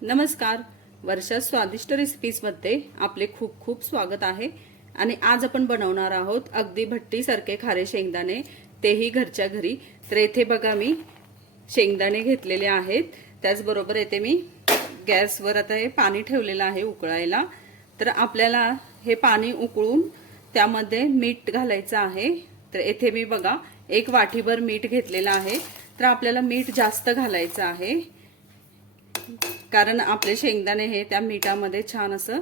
नमस्कार. वर्षा स्वादिष्ट रेसिपीजमध्ये आपले खूप खूप स्वागत आहे. आणि आज आपण बनवणार आहोत अगदी भट्टीसारखे खारे शेंगदाणे, तेही घरच्या घरी. तर येथे बघा मी शेंगदाणे घेतलेले आहेत. त्याचबरोबर येथे मी गॅसवर आता हे पाणी ठेवलेलं आहे उकळायला. तर आपल्याला हे पाणी उकळून त्यामध्ये मीठ घालायचं आहे. तर येथे मी बघा 1 वाटीभर मीठ घेतलेलं आहे. तर आपल्याला मीठ जास्त घालायचं आहे, कारण आपले शेंगदाणे हे त्या मीठामध्ये छान असं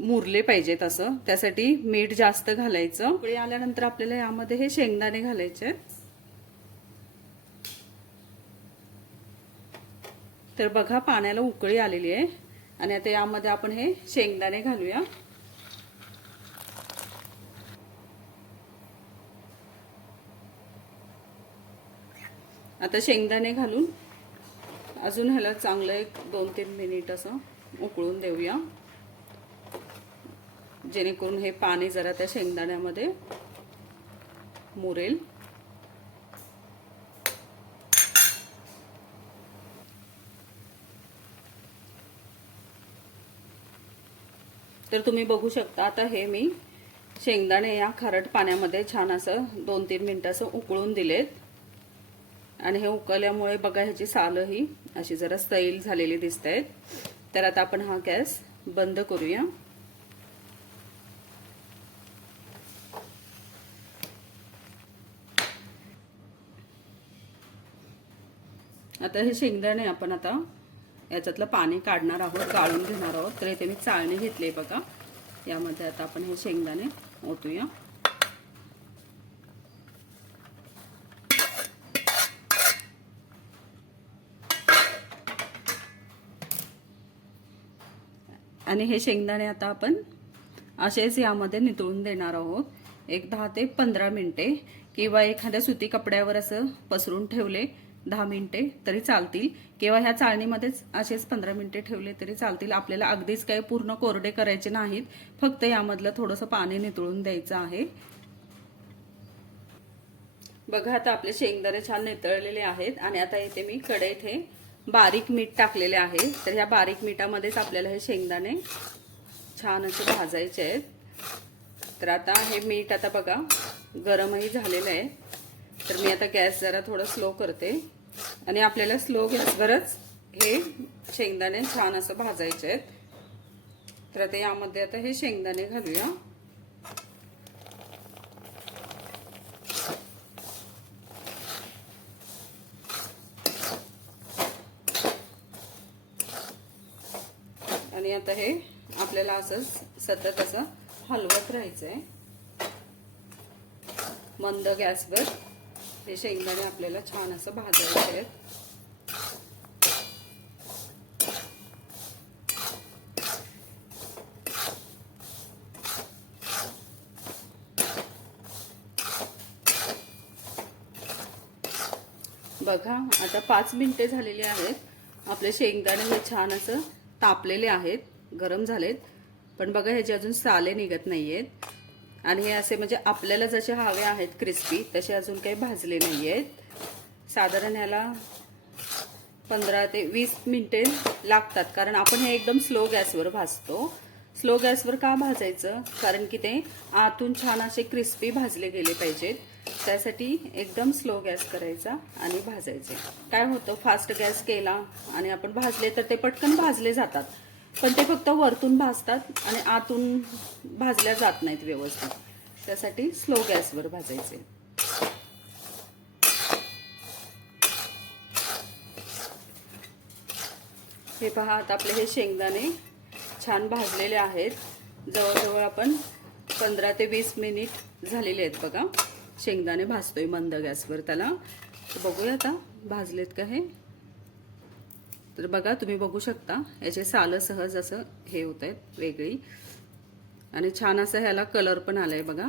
मुरले पाहिजेत. असं त्यासाठी मीठ जास्त घालायचं. उकळी आल्यानंतर आपल्याला यामध्ये हे शेंगदाणे घालायचे. तर बघा पाण्याला उकळी आलेली आहे आणि आता यामध्ये आपण हे शेंगदाणे घालूया. आता शेंगदाणे घालून अजून ह्याला चांगलं 1-2-3 मिनिट असं उकळून देऊया, जेणेकरून हे पाणी जरा त्या शेंगदाण्यामध्ये मुरेल. तर तुम्ही बघू शकता आता हे मी शेंगदाणे या खारट पाण्यामध्ये छान असं 2-3 मिनिट असं उकळून दिलेत. आणि हे उकळल्यामुळे बघा ह्याची सालही अशी जरा सैल झालेली दिसत आहेत. तर आता आपण हा गॅस बंद करूया. आता हे शेंगदाणे आपण आता याच्यातलं पाणी काढणार आहोत, गाळून घेणार आहोत. तर इथे मी चाळणी घेतली बघा. यामध्ये आता आपण हे शेंगदाणे ओतूया. आणि हे शेंगदाणे आता आपण असेच यामध्ये नितळून देणार आहोत. 10 ते 15 मिनिटे किंवा एखाद्या सुती कपड्यावर असं पसरून ठेवले 10 मिनिटे तरी चालतील, किंवा ह्या चाळणीमध्येच असेच 15 मिनिटे ठेवले तरी चालतील. आपल्याला अगदीच काही पूर्ण कोरडे करायचे नाहीत, फक्त यामधलं थोडंसं पाणी नितळून द्यायचं आहे. बघा आता आपले शेंगदाणे छान नितळलेले आहेत. आणि आता इथे मी कढईत हे बारीक मीठ टाकलेले आहे. तर ह्या बारीक मीठामध्येच आपल्याला हे शेंगदाणे छान असे भाजायचे आहेत. तर आता हे मीठ आता बघा गरमही झालेलं आहे. तर मी आता गॅस जरा थोडा स्लो करते. आणि आपल्याला स्लो गॅसवरच हे शेंगदाणे छान असं भाजायचे आहेत. तर आता यामध्ये आता हे शेंगदाणे घालूया. आणि आता हे आपल्याला असंच सतत असं हलवत राहायचंय मंद गॅसवर. हे शेंगदाणे आपल्याला छान असं भाजायचे आहेत. बघा आता 5 मिनिटे झालेली आहेत. आपले शेंगदाणे हे छान असं तापलेले आहेत, गरम झालेत. पण बघा ह्याचे अजून साले निघत नाहीयेत. आणि हे असे म्हणजे आपल्याला जसे हवे आहेत क्रिस्पी तसे अजून काही भाजले नाहीयेत. साधारण ह्याला 15 ते 20 मिनिटे लागतात, कारण आपण हे एकदम स्लो गॅसवर भाजतो. स्लो गॅसवर का भाजायचं, कारण की ते आतून छान असे क्रिस्पी भाजले गेले पाहिजेत. त्यासाठी एकदम स्लो गॅस करायचा आणि भाजायचे. काय होतं, फास्ट गॅस केला आणि आपण भाजले तर ते पटकन भाजले जातात, पण ते फक्त वरतून भाजतात आणि आतून भाजल्या जात नाहीत व्यवस्थित. त्यासाठी स्लो गॅसवर भाजायचे. हे पहा आता आपले हे शेंगदाणे छान भाजलेले आहेत. जवळजवळ आपण 15 ते 20 मिनिट झालेले आहेत बघा. शेंगदाणे भाजतोय मंद गॅसवर त्याला. बघूया आता भाजलेत का हे. तर बघा तुम्ही बघू शकता याचे सालं सहज असं हे होत आहेत वेगळी. आणि छान असं ह्याला कलर पण आलाय बघा,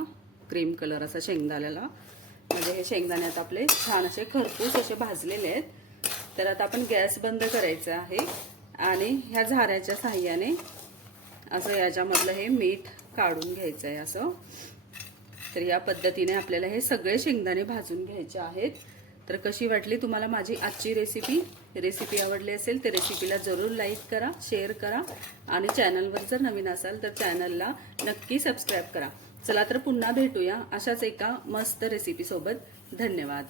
क्रीम कलर असा शेंगदाण्याला. म्हणजे हे शेंगदाणे आता आपले छान असे खरपूस असे भाजलेले आहेत. तर आता आपण गॅस बंद करायचा आहे आणि ह्या झाऱ्याच्या साहाय्याने असं याच्यामधलं हे मीठ काढून घ्यायचं आहे असं. तर या पद्धतीने आपल्याला हे सगळे शेंगदाणे भाजून घ्यायचे आहेत. तर कशी वाटली तुम्हाला माझी आजची रेसिपी आवडली असेल तर रेसिपीला जरूर लाईक करा, शेअर करा आणि चॅनलवर जर नवीन असाल तर चॅनलला नक्की सबस्क्राईब करा. चला तर पुन्हा भेटूया अशाच एका मस्त रेसिपी सोबत. धन्यवाद.